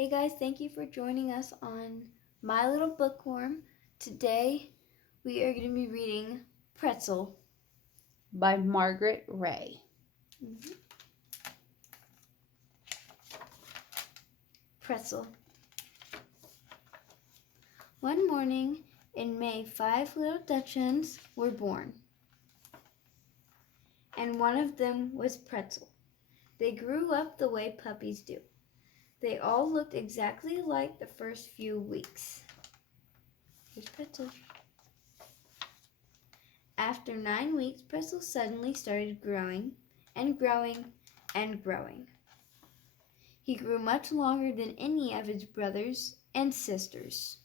Hey guys, thank you for joining us on My Little Bookworm. Today we are going to be reading Pretzel by Margaret Ray. Pretzel. One morning in May, 5 little Dutch hens were born, and one of them was Pretzel. They grew up the way puppies do. They all looked exactly alike the first few weeks. Here's Pretzel. After 9 weeks, Pretzel suddenly started growing and growing and growing. He grew much longer than any of his brothers and sisters.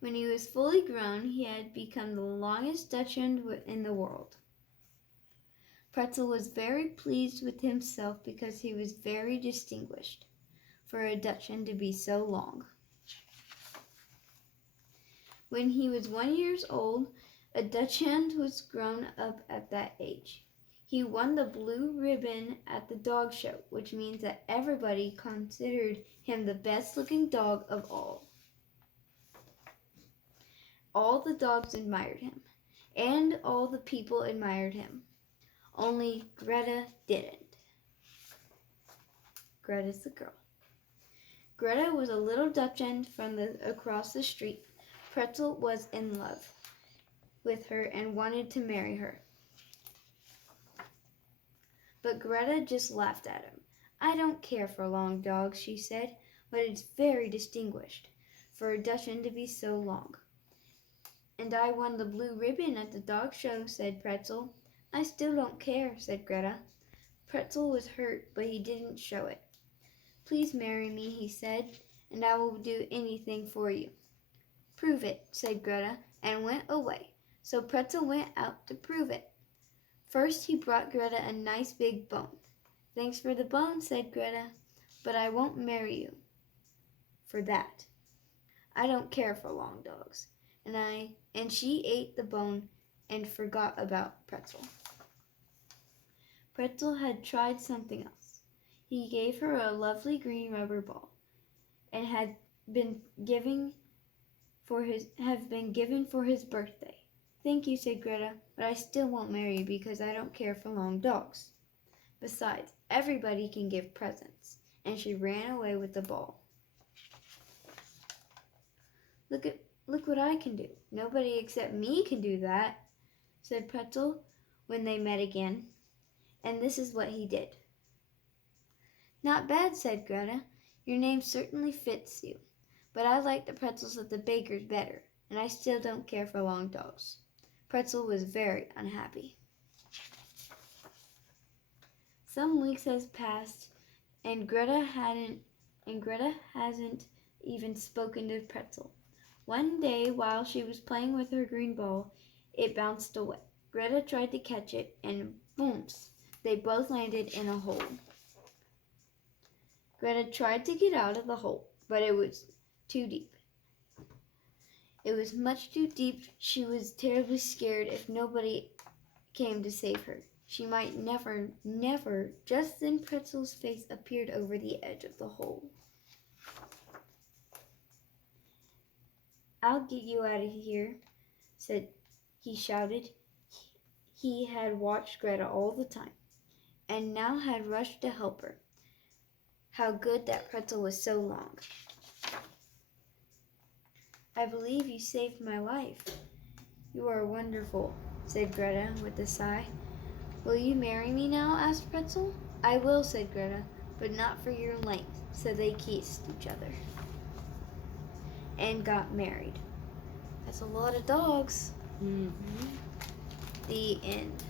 When he was fully grown, he had become the longest Dutch hen in the world. Pretzel was very pleased with himself because he was very distinguished for a Dutch hen to be so long. When he was 1 year old, a Dutch hen was grown up at that age. He won the blue ribbon at the dog show, which means that everybody considered him the best-looking dog of all. All the dogs admired him, and all the people admired him. Only Greta didn't. Greta's the girl. Greta was a little Dutch hen from across the street. Pretzel was in love with her and wanted to marry her. But Greta just laughed at him. "I don't care for long dogs," she said, "but it's very distinguished for a Dutch hen to be so long." "And I won the blue ribbon at the dog show," said Pretzel. "I still don't care," said Greta. Pretzel was hurt, but he didn't show it. "Please marry me," he said, "and I will do anything for you." "Prove it," said Greta, and went away. So Pretzel went out to prove it. First he brought Greta a nice big bone. "Thanks for the bone," said Greta, "but I won't marry you for that. I don't care for long dogs." And she ate the bone and forgot about Pretzel. Pretzel had tried something else. He gave her a lovely green rubber ball, and have been given for his birthday. "Thank you," said Greta, "but I still won't marry you because I don't care for long dogs. Besides, everybody can give presents." And she ran away with the ball. Look what I can do. "Nobody except me can do that," said Pretzel when they met again. And this is what he did. "Not bad," said Greta. "Your name certainly fits you. But I like the pretzels at the baker's better, and I still don't care for long dogs." Pretzel was very unhappy. Some weeks has passed, and Greta hasn't even spoken to Pretzel. One day, while she was playing with her green ball, it bounced away. Greta tried to catch it, and booms! They both landed in a hole. Greta tried to get out of the hole, but it was too deep. It was much too deep. She was terribly scared if nobody came to save her. She might never. Just then Pretzel's face appeared over the edge of the hole. "I'll get you out of here," he shouted. He had watched Greta all the time, and now had rushed to help her. How good that Pretzel was so long. "I believe you saved my life." "You are wonderful," said Greta with a sigh. "Will you marry me now?" asked Pretzel. "I will," said Greta, "but not for your length." So they kissed each other and got married. That's a lot of dogs. Mm-hmm. The end.